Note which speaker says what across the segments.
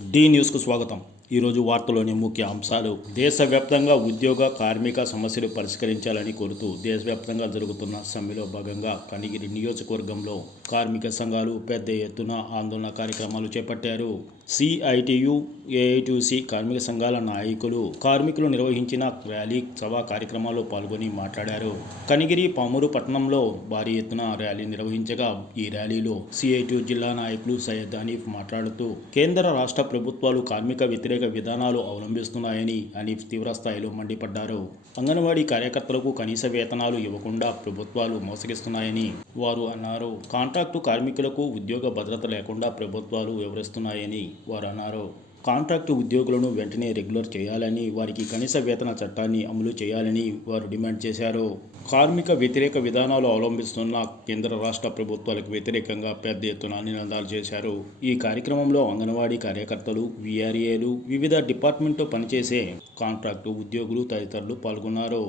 Speaker 1: D న్యూస్కు స్వాగతం. ఈరోజు వార్తలోని ముఖ్య అంశాలు. దేశవ్యాప్తంగా ఉద్యోగ కార్మిక సమస్యలు పరిష్కరించాలని కోరుతూ దేశవ్యాప్తంగా జరుగుతున్న సమ్మెలో భాగంగా కనిగిరి నియోజకవర్గంలో కార్మిక సంఘాలు పెద్ద ఎత్తున ఆందోళన కార్యక్రమాలు చేపట్టారు. సిఐటియు ఏఐటిసి కార్మిక సంఘాల నాయకులు కార్మికులు నిర్వహించిన ర్యాలీ సభా కార్యక్రమాల్లో పాల్గొని మాట్లాడారు. కనిగిరి పామూరు పట్టణంలో భారీ ఎత్తున ర్యాలీ నిర్వహించగా ఈ ర్యాలీలో సిఐటియు జిల్లా నాయకులు సయ్యద్ హనీఫ్ మాట్లాడుతూ కేంద్ర రాష్ట్ర ప్రభుత్వాలు కార్మిక వ్యతిరేక విధానాలు అవలంబిస్తున్నాయని అని తీవ్రస్థాయిలో మండిపడ్డారు. అంగన్వాడీ కార్యకర్తలకు కనీస వేతనాలు ఇవ్వకుండా ప్రభుత్వాలు మోసగిస్తున్నాయని వారు అన్నారు. కాంట్రాక్టు కార్మికులకు ఉద్యోగ భద్రత లేకుండా ప్రభుత్వాలు వివరిస్తున్నాయని వారు అన్నారు. కాంట్రాక్టు ఉద్యోగులను వెంటనే రెగ్యులర్ చేయాలని వారికి కనీస వేతన చట్టాన్ని అమలు చేయాలని వారు డిమాండ్ చేశారు. కార్మిక వ్యతిరేక విధానాలు అవలంబిస్తున్న కేంద్ర రాష్ట్ర ప్రభుత్వాలకు వ్యతిరేకంగా పెద్ద ఎత్తున నినాదాలు చేశారు. ఈ కార్యక్రమంలో అంగన్వాడీ కార్యకర్తలు విఆర్ఏలు వివిధ డిపార్ట్మెంట్లో పనిచేసే కాంట్రాక్టు ఉద్యోగులు తదితరులు పాల్గొన్నారు.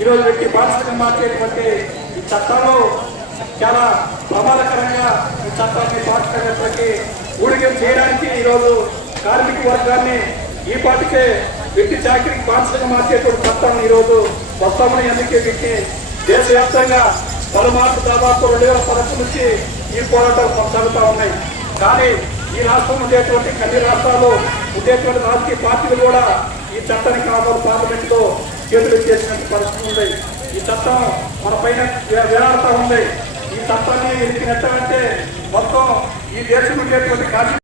Speaker 2: ఈరోజు పెట్టి మార్చేటువంటి ఈ చాలా ప్రమాదకరంగా ఈ చట్టాన్ని బాధ్యతకి ఊడికం చేయడానికి ఈరోజు కార్మిక వర్గాన్ని ఈ పాటికే వ్యక్తి చాకరికి బాధ్యతగా మార్చేటువంటి చట్టాన్ని ఈరోజు వస్తామని అందుకే వీటిని దేశవ్యాప్తంగా పలుమార్లు దాదాపు రెండు వేల పదకొండు నుంచి ఈ పోరాటాలు కొనసాగుతూ ఉన్నాయి. కానీ ఈ రాష్ట్రం ఉండేటువంటి అన్ని రాష్ట్రాల్లో ఉండేటువంటి రాజకీయ పార్టీలు కూడా ఈ చట్టాన్ని కావాలి పార్లమెంట్లో చేతులు చేసినట్టు పరిస్థితి ఉంది. ఈ చట్టం మన పైన వేలాడుతూ ఉంది. ఈ చట్టాన్ని ఎన్నికనెట్టాలంటే మొత్తం ఈ దేశం ఉండేటువంటి కాశీ